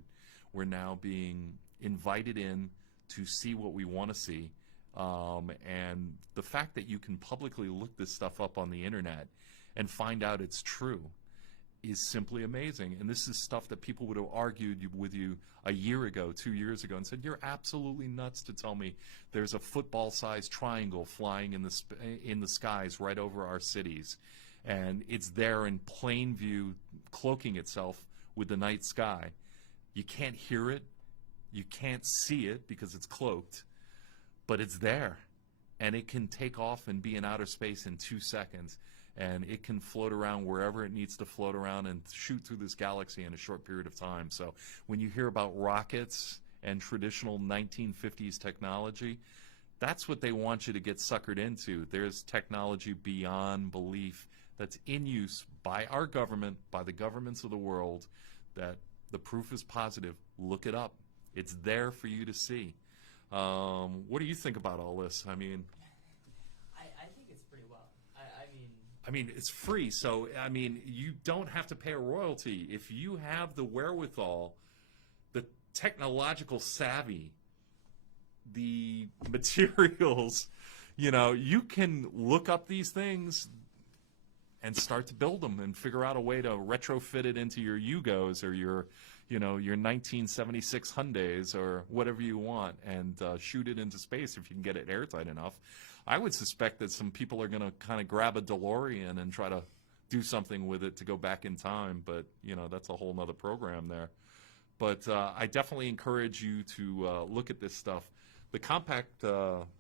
We're now being invited in to see what we want to see. And the fact that you can publicly look this stuff up on the internet and find out it's true is simply amazing. And this is stuff that people would have argued with you a year ago, 2 years ago, and said, you're absolutely nuts to tell me there's a football-sized triangle flying in the skies right over our cities. And it's there in plain view, cloaking itself with the night sky. You can't hear it. You can't see it because it's cloaked. But it's there. And it can take off and be in outer space in 2 seconds. And it can float around wherever it needs to float around and shoot through this galaxy in a short period of time. So when you hear about rockets and traditional 1950s technology, that's what they want you to get suckered into. There's technology beyond belief that's in use by our government, by the governments of the world, that the proof is positive. Look it up. It's there for you to see. What do you think about all this? I mean, I think it's pretty well. I mean, it's free, so, I mean, you don't have to pay a royalty. If you have the wherewithal, the technological savvy, the materials, you can look up these things and start to build them and figure out a way to retrofit it into your Yugos or your 1976 Hyundais or whatever you want, and shoot it into space if you can get it airtight enough. I would suspect that some people are going to kind of grab a DeLorean and try to do something with it to go back in time, but that's a whole nother program there. But I definitely encourage you to look at this stuff. The compact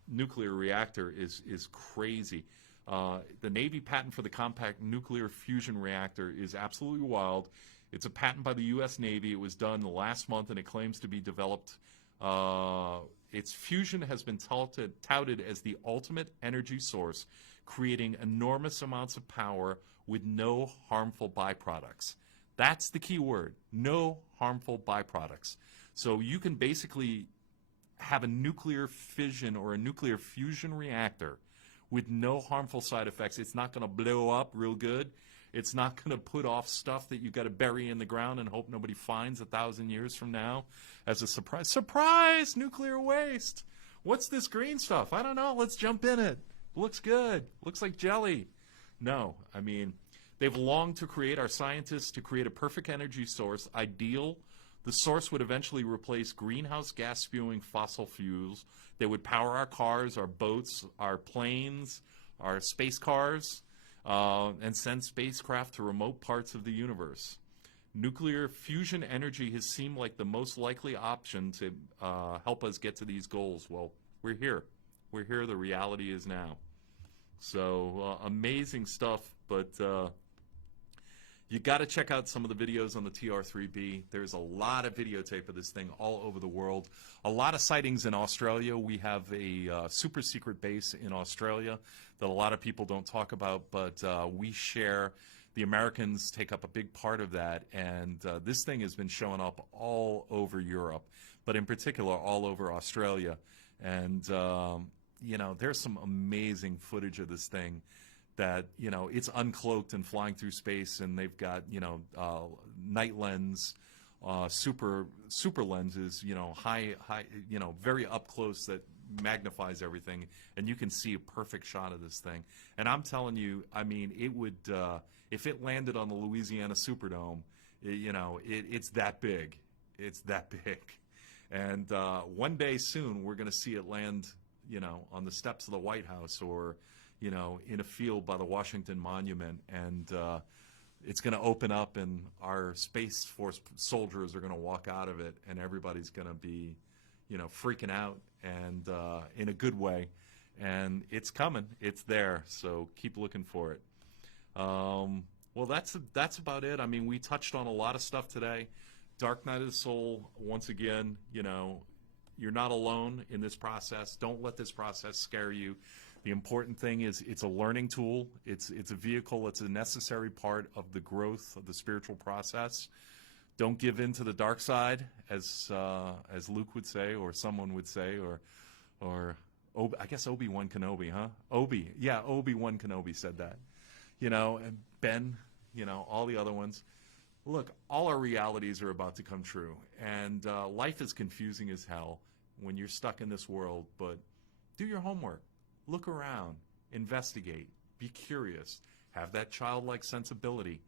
nuclear reactor is crazy. The Navy patent for the compact nuclear fusion reactor is absolutely wild. It's a patent by the U.S. Navy. It was done last month, and it claims to be developed. Its fusion has been touted as the ultimate energy source, creating enormous amounts of power with no harmful byproducts. That's the key word, no harmful byproducts. So you can basically have a nuclear fission or a nuclear fusion reactor with no harmful side effects. It's not going to blow up real good. It's not going to put off stuff that you've got to bury in the ground and hope nobody finds 1,000 years from now as a surprise. Surprise! Nuclear waste! What's this green stuff? I don't know. Let's jump in it. Looks good. Looks like jelly. No, I mean, they've longed to create, our scientists, to create a perfect energy source, ideal. The source would eventually replace greenhouse gas spewing fossil fuels. They would power our cars, our boats, our planes, our space cars, and send spacecraft to remote parts of the universe. Nuclear fusion energy has seemed like the most likely option to help us get to these goals. Well, we're here. We're here. The reality is now. So amazing stuff, but You got to check out some of the videos on the TR3B. There's a lot of videotape of this thing all over the world. A lot of sightings in Australia. We have a super secret base in Australia that a lot of people don't talk about, but we share. The Americans take up a big part of that, and this thing has been showing up all over Europe, but in particular all over Australia. And, there's some amazing footage of this thing that, it's uncloaked and flying through space, and they've got, night lens, super lenses, high, very up close that magnifies everything, and you can see a perfect shot of this thing. And I'm telling you, I mean, it would, if it landed on the Louisiana Superdome, it's that big. It's that big. And one day soon, we're going to see it land, on the steps of the White House, or, in a field by the Washington Monument, and it's going to open up, and our Space Force soldiers are going to walk out of it, and everybody's going to be, freaking out, and in a good way. And it's coming. It's there. So keep looking for it. Well, that's about it. I mean, we touched on a lot of stuff today. Dark Night of the Soul, once again, you're not alone in this process. Don't let this process scare you. The important thing is it's a learning tool. It's a vehicle. It's a necessary part of the growth of the spiritual process. Don't give in to the dark side, as Luke would say, or someone would say, or I guess Obi-Wan Kenobi, huh? Obi-Wan Kenobi said that. And Ben, all the other ones. Look, all our realities are about to come true, and life is confusing as hell when you're stuck in this world, but do your homework. Look around, investigate, be curious, have that childlike sensibility.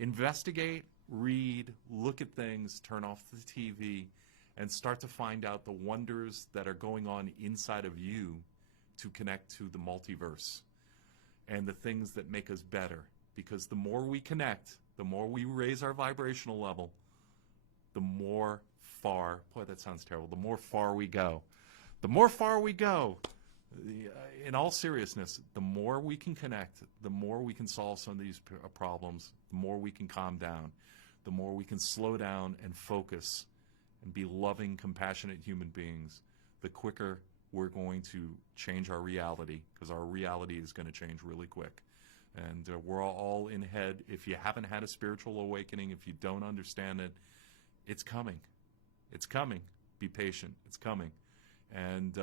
Investigate, read, look at things, turn off the TV, and start to find out the wonders that are going on inside of you to connect to the multiverse and the things that make us better. Because the more we connect, the more we raise our vibrational level, the more far, boy, that sounds terrible, the more far we go. The more far we go. In all seriousness, the more we can connect, the more we can solve some of these problems, the more we can calm down, the more we can slow down and focus and be loving, compassionate human beings, the quicker we're going to change our reality, because our reality is going to change really quick. And we're all in head. If you haven't had a spiritual awakening, if you don't understand it, it's coming. It's coming. Be patient. It's coming. And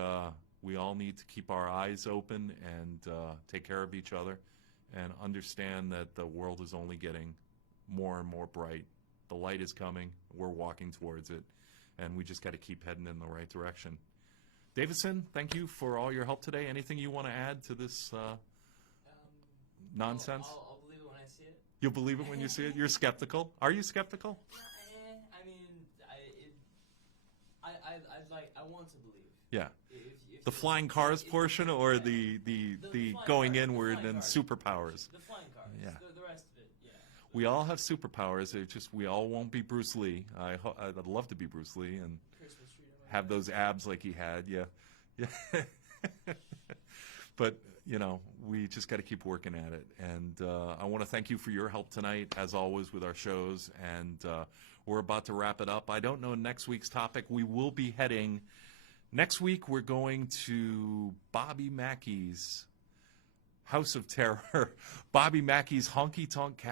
we all need to keep our eyes open and take care of each other and understand that the world is only getting more and more bright. The light is coming. We're walking towards it. And we just got to keep heading in the right direction. Davidson, thank you for all your help today. Anything you want to add to this nonsense? I'll believe it when I see it. You'll believe it when you see it? You're skeptical? Are you skeptical? I mean, I want to believe. Yeah. If the flying cars portion, or the going inward and superpowers? The flying cars. Yeah. The rest of it, yeah. We all have superpowers. It's just we all won't be Bruce Lee. I'd love to be Bruce Lee and have those abs like he had. Yeah. But, we just got to keep working at it. And I want to thank you for your help tonight, as always, with our shows. And we're about to wrap it up. I don't know next week's topic. We will be heading... Next week, we're going to Bobby Mackey's House of Terror. Bobby Mackey's Honky Tonk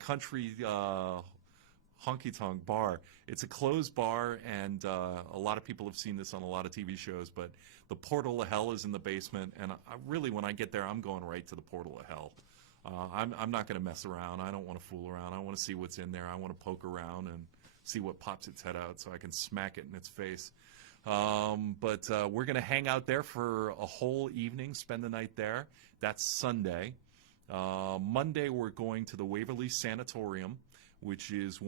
Country Honky Tonk Bar. It's a closed bar, and a lot of people have seen this on a lot of TV shows, but the portal of hell is in the basement, and really, when I get there, I'm going right to the portal of hell. I'm not going to mess around. I don't want to fool around. I want to see what's in there. I want to poke around and see what pops its head out so I can smack it in its face. But we're going to hang out there for a whole evening, spend the night there. That's Sunday. Monday, we're going to the Waverly Sanatorium, which is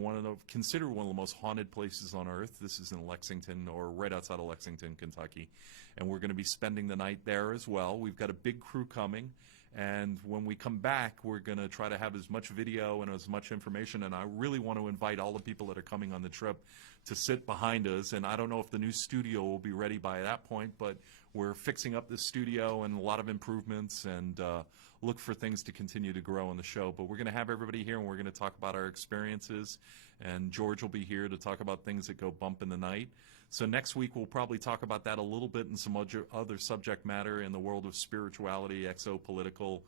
considered one of the most haunted places on earth. This is in Lexington, or right outside of Lexington, Kentucky. And we're going to be spending the night there as well. We've got a big crew coming. And when we come back, we're going to try to have as much video and as much information. And I really want to invite all the people that are coming on the trip to sit behind us. And I don't know if the new studio will be ready by that point, but we're fixing up the studio and a lot of improvements and a look for things to continue to grow on the show. But we're going to have everybody here, and we're going to talk about our experiences. And George will be here to talk about things that go bump in the night. So next week we'll probably talk about that a little bit and some other subject matter in the world of spirituality, exopolitical,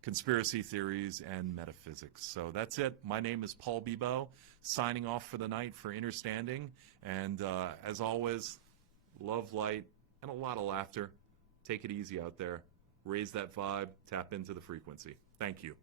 conspiracy theories, and metaphysics. So that's it. My name is Paul Bibeau, signing off for the night for Innerstanding. And as always, love, light, and a lot of laughter. Take it easy out there. Raise that vibe. Tap into the frequency. Thank you.